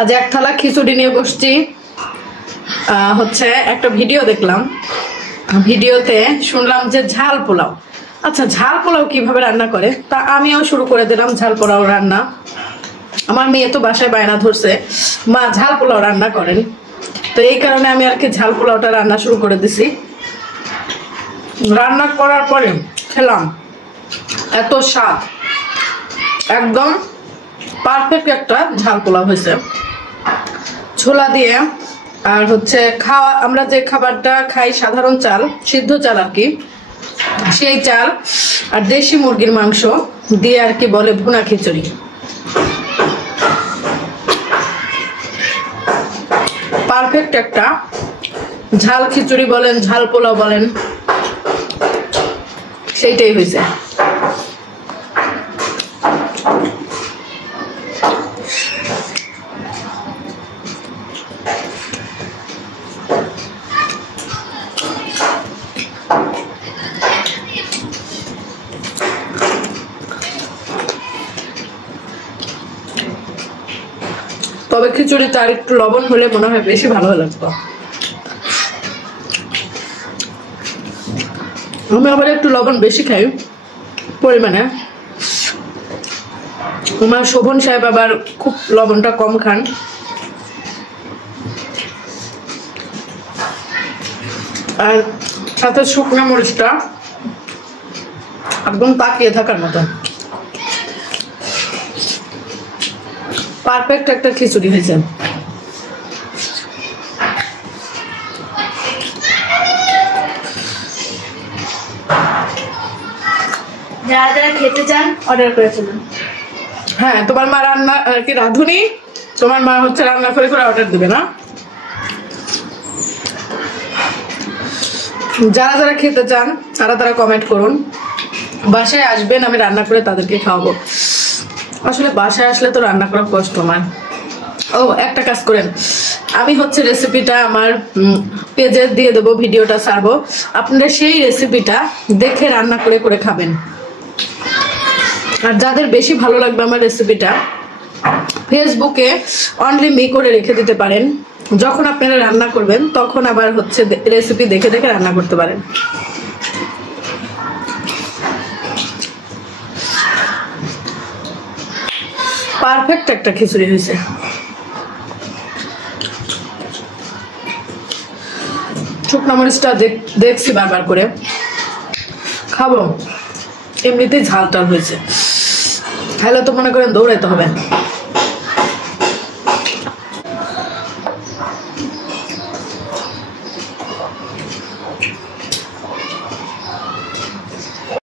আজ এক থালা খিচুড়ি নিয়ে বসছি। হচ্ছে একটা ভিডিও দেখলাম, ভিডিওতে শুনলাম যে ঝাল পোলাও। আচ্ছা, ঝাল পোলাও কিভাবে রান্না করে তা আমিও শুরু করে দিলাম ঝাল পোলাও রান্না। আমার মেয়ে তো বাসায় বায়না ধরছে মা ঝাল পোলাও রান্না করেন, তো এই কারণে আমি আর কি ঝাল পোলাওটা রান্না শুরু করে দিছি। রান্না করার পরে খেলাম, এত স্বাদ, একদম পারফেক্ট একটা ঝাল পোলাও হয়েছে। ছোলা দিয়ে আর হচ্ছে খাওয়া, আমরা যে খাবারটা খাই সাধারণ চাল, সিদ্ধ চাল আর কি, সেই চাল আর দেশি মুরগির মাংস দিয়ে আর কি বলে ভুনা খিচুড়ি। পারফেক্ট একটা ঝাল খিচুড়ি বলেন, ঝাল পোলাও বলেন, সেইটাই হয়েছে। তবে খিচুড়িটা আর একটু লবণ হলে মনে হয় বেশি ভালো লাগতো। আমি আবার একটু লবণ বেশি খাই পরিমাণে। আমার শোভন সাহেব আবার খুব লবণটা কম খান। আর সাথে শুকনো মরিচটা একদম তাকিয়ে থাকার মতো। পারফেক্ট একটা খিচুড়ি হয়েছে। যারা যারা খেতে চান অর্ডার করে ফেলুন। হ্যাঁ, তোমার মা রান্না কি রাঁধুনি, তোমার মা হচ্ছে রান্না করে করে অর্ডার দেবে না? যারা যারা খেতে চান তারা তারা কমেন্ট করুন, বাসায় আসবেন, আমি রান্না করে তাদেরকে খাওয়াবো। আসলে বাসায় আসলে তো রান্না করা কষ্ট আমার। ও একটা কাজ করেন, আমি হচ্ছে রেসিপিটা আমার পেজে দিয়ে দেবো, ভিডিওটা ছাড়বো, আপনারা সেই রেসিপিটা দেখে রান্না করে করে খাবেন। আর যাদের বেশি ভালো লাগবে আমার রেসিপিটা, ফেসবুকে অনলি মি করে রেখে দিতে পারেন। যখন আপনারা রান্না করবেন তখন আবার হচ্ছে রেসিপি দেখে দেখে রান্না করতে পারেন। পারফেক্ট একটা খিচুড়ি হয়েছে। শুকনো মরিচটা দেখছি বারবার করে, খাবো, এমনিতেই ঝাল টাল হয়েছে, খাইলে তো মনে করেন দৌড়াইতে হবে।